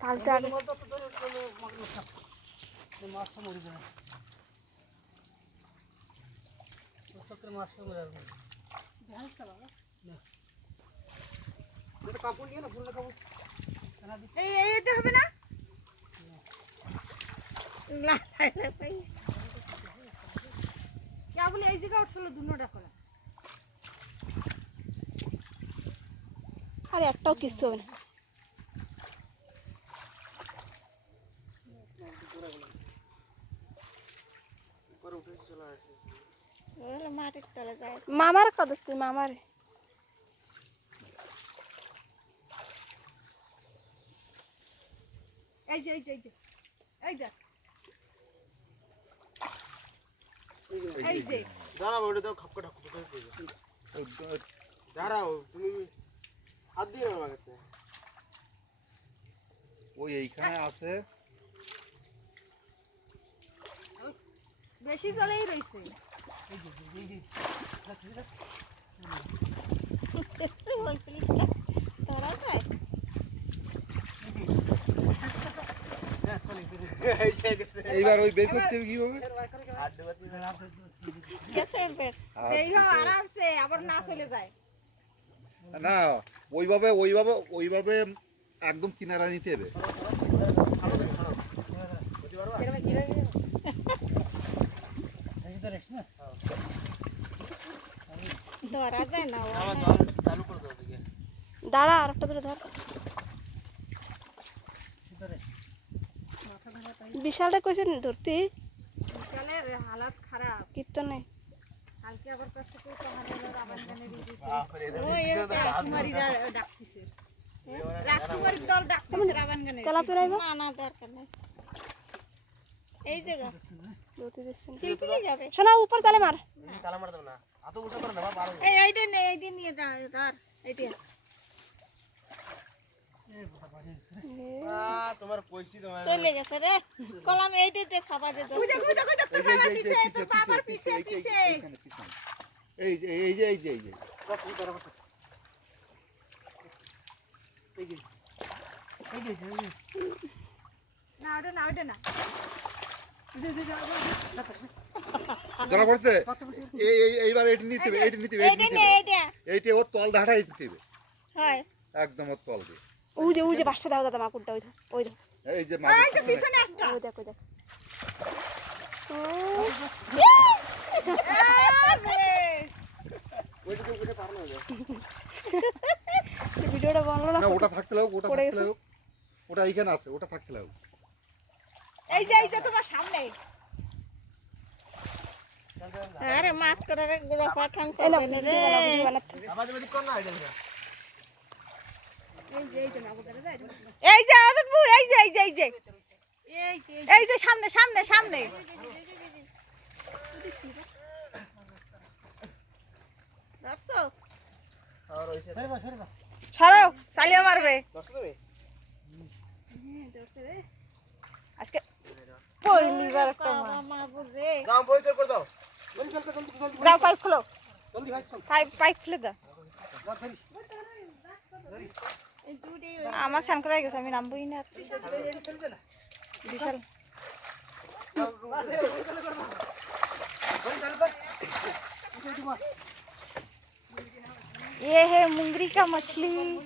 ফালতে আগে মাছটা মরে যাবে মাছটা মরে যাবে কাপড় নিয়ে না পুরো কাপড় এইতে হবে না বলে এই জায়গা উঠছিল দুটা কলা আর একটাও কিচ্ছু হবে না মামার কত তুই মামার এই যে এই যে এই যে এই যে দাঁড়াও ওটা দাও খাপকা ঢাকু দাঁড়াও তুমি হাত দিয়ে না লাগাতে ওই এইখানে আছে বেশি জলেই রইছে এইবার ওই বের করতে হবে কিভাবে আরামসে আবার না চলে যায় না ওইভাবে একদম কিনারা নিতে হবে দাঁড়া আর একটা ধরে ধর বিশালটা কইছে ধরতে বিশালের হালত খারাপ কিত্তো নেই কালকে আবার কাছে কই তো হাজার আবার গানে দিয়েছে ওই এর রাজকুমারীরা ডাকতিছে রাজকুমারীর দল ডাকতিছে রাবান গানে তেলা পেরাইবো না দরকার নাই এই জায়গা লুটি দিছেন শিল্পী যাবে শোনা উপর চলে মার তালা মার দাও না এত উঠে করে না বাবা এইটা নে এইটা নিয়ে যা ধর এইটা তোমার পয়সা তোমার চলে গেছে রে কলাম এইটাতে ছাপা দে দাও কইদা তোর বাবার পিছে তো বাবার পিছে পিছে এই যে না ওটা না ধরা পড়ছে এইবার এটা নিতে হবে এইটা ওর তল ধাটা নিতে হবে হয় একদম ওর তল দিয়ে ওই যে বাসা দাও দাদা মাকুরটা ওই এই যে পিছনে একটা ওই দেখ ভিডিওটা বানালো না ওটা থাকতে লাগ ওটা এইখানে আছে ওটা থাকতে লাগ এই যে তোমার সামনে আরে মাছ করার গুলো পাখান করে রে আবার যদি কোন না আইডা এই যে আদত বু এই যে সামনে দেখছো আর হইছে সরো চালিয়ে মারবে আজকে পয়লিবার একটা মাগুর রে দাও পরিচয় করে দাও দাও পাইপ খুলো জলদি ভাই চল পাইপ খুলে দাও আমার স্নান করা গেছে আমি নামবই না বিশাল ये है मुंगरी का मछली